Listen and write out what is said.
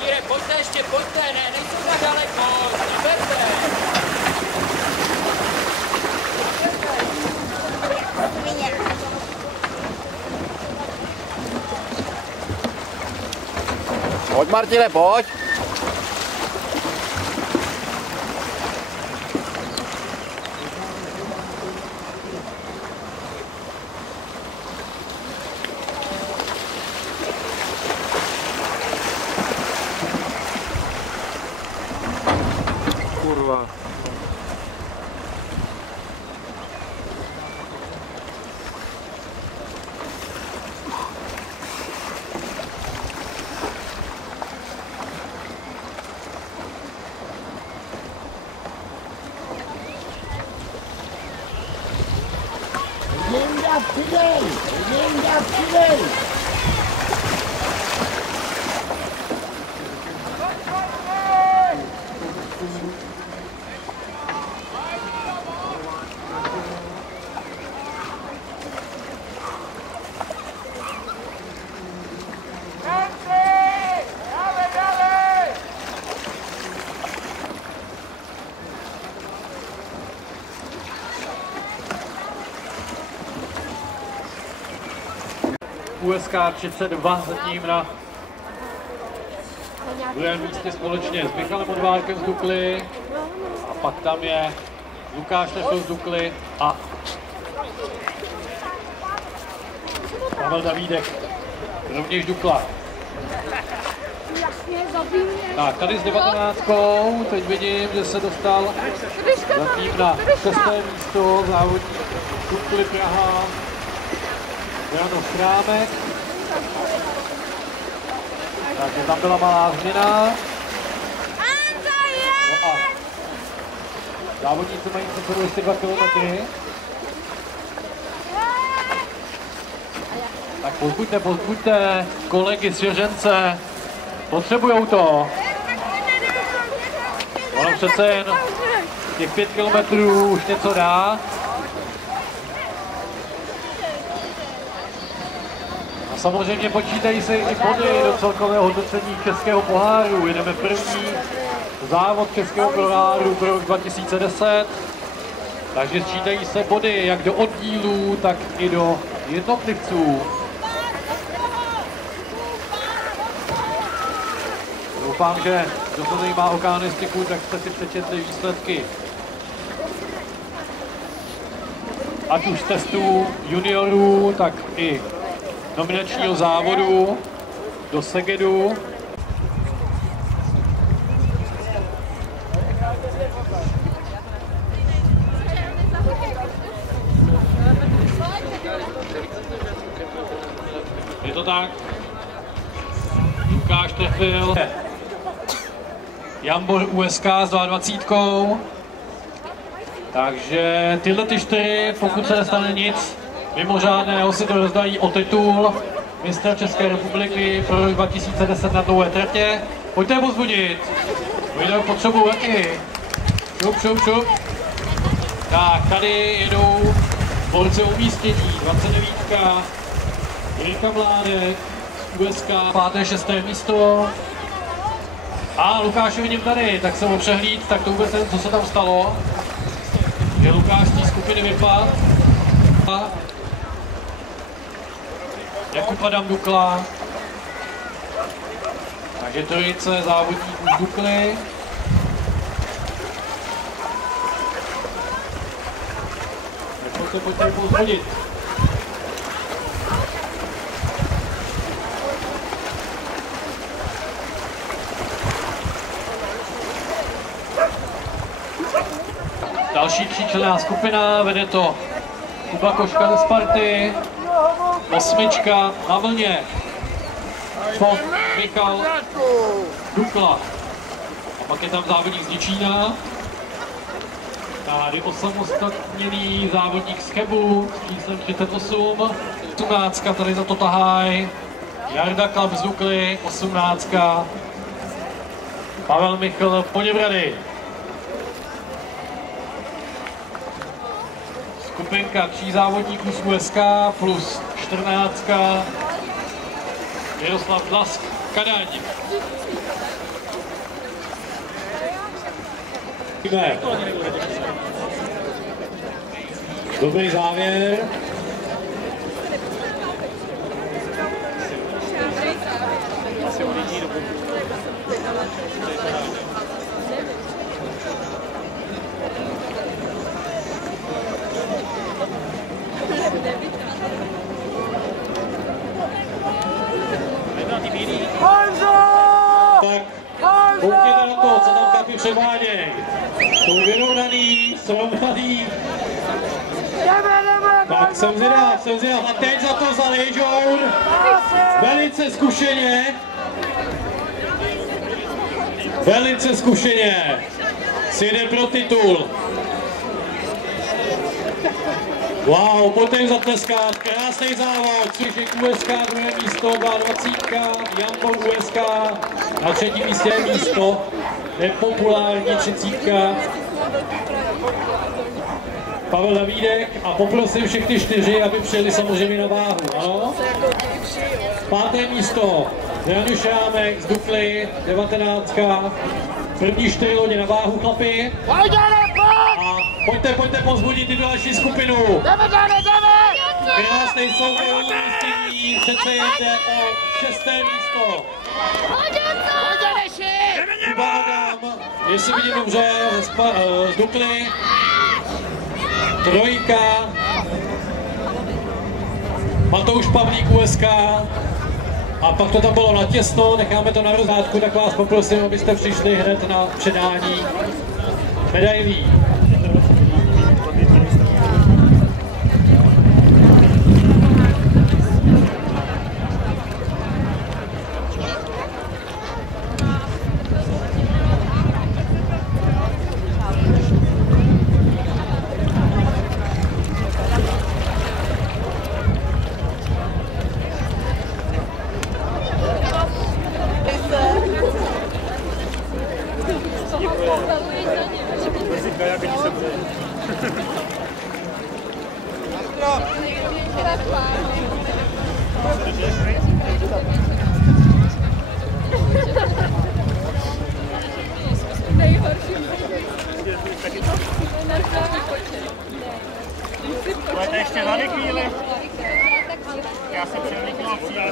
Martine, pojďte ještě, pojďte, ne, nejsou tak daleko, neberte. Pojď Martine, pojď. Kurva. Linda Fidel! Linda Fidel! USK 32 zatím na druhém místě společně s Michalem Odvárkem z Dukly a pak tam je Lukáš Nefil z Dukly a Pavel Davídek, rovněž Dukla. Tak, tady s 19, teď vidím, že se dostal zatím na 6. místo závodník Dukly Praha Jano Chrámek. Takže tam byla malá změna. No a závodníci mají před 202 km. Tak pozbuďte kolegy svěřence. Potřebujou to. Ono přece jen těch 5 kilometrů už něco dá. A samozřejmě počítají se i body do celkového hodnocení Českého poháru. Jedeme první závod Českého poháru pro rok 2010. Takže sčítají se body jak do oddílů, tak i do jednotlivců. Doufám, že kdo se zajímá o kanoistiku, tak jste si přečetli výsledky. Ať už z testů juniorů, tak i nominačního závodu do Segedu. Je to tak? Lukáš Nefil. Jambor USK s 22. Takže tyhle ty 4, pokud se nestane nic mimořádného, si to rozdají o titul mistra České republiky pro rok 2010 na dlouhé tratě. Pojďte je pozbudit. Oni to potřebují taky. Šup. Tak, tady jedou borci umístění. 29. Jirka Mládek z USK, 5. 6. místo. A Lukáš vidím tady, tak jsem ho přehlíd, tak to vůbec nevím, co se tam stalo. Že Lukáš z té skupiny vypadl. Jakub Adam Dukla. Takže trojice závodníků z Dukly. Pojďte pozvodit. Další tříčlenná skupina, vede to Kuba Koška ze Sparty, 8 na vlně, Michal Dukla. A pak je tam závodník z Děčína, tady osamostatněný závodník z Chebu s číslem 38, 18 tady za to tahaj, Jarda Klap z Dukly, 18, Pavel Michl Poděbrady. Skupinka 3 závodníků z USK plus 14. Jaroslav Blask, Kadaň. Dobrý závěr. Tak, koukněte na to, co tam chlapi předváděj. Jsou vyrovnaný, srovnaný. Tak jsem zvědav. A teď za to vzal Joun. Velice zkušeně. Si jde pro titul. Wow, pojďte jim zatleskat, krásný závod, Cviček USK, druhé místo, 22, Jampol USK, na třetím místě je místo, nepopulární 30. Pavel Davídek a poprosím všechny 4, aby přijeli samozřejmě na váhu, ano? 5. místo, Januš Šrámek z Dukly, 19. První 4 lodě na váhu, chlapi. A pojďte pozbudit ty další skupinu. Krásný souboj umístění, přece jde o 6. místo. Kuba Adam, jestli vidím dobře, z Dukly. 3. Matouš Pavlík USK. A pak to tam bylo natěsno, necháme to na rozdátku, tak vás poprosím, abyste přišli hned na předání medailí. Budete ještě za chvíli? Já jsem převlíknul cíl.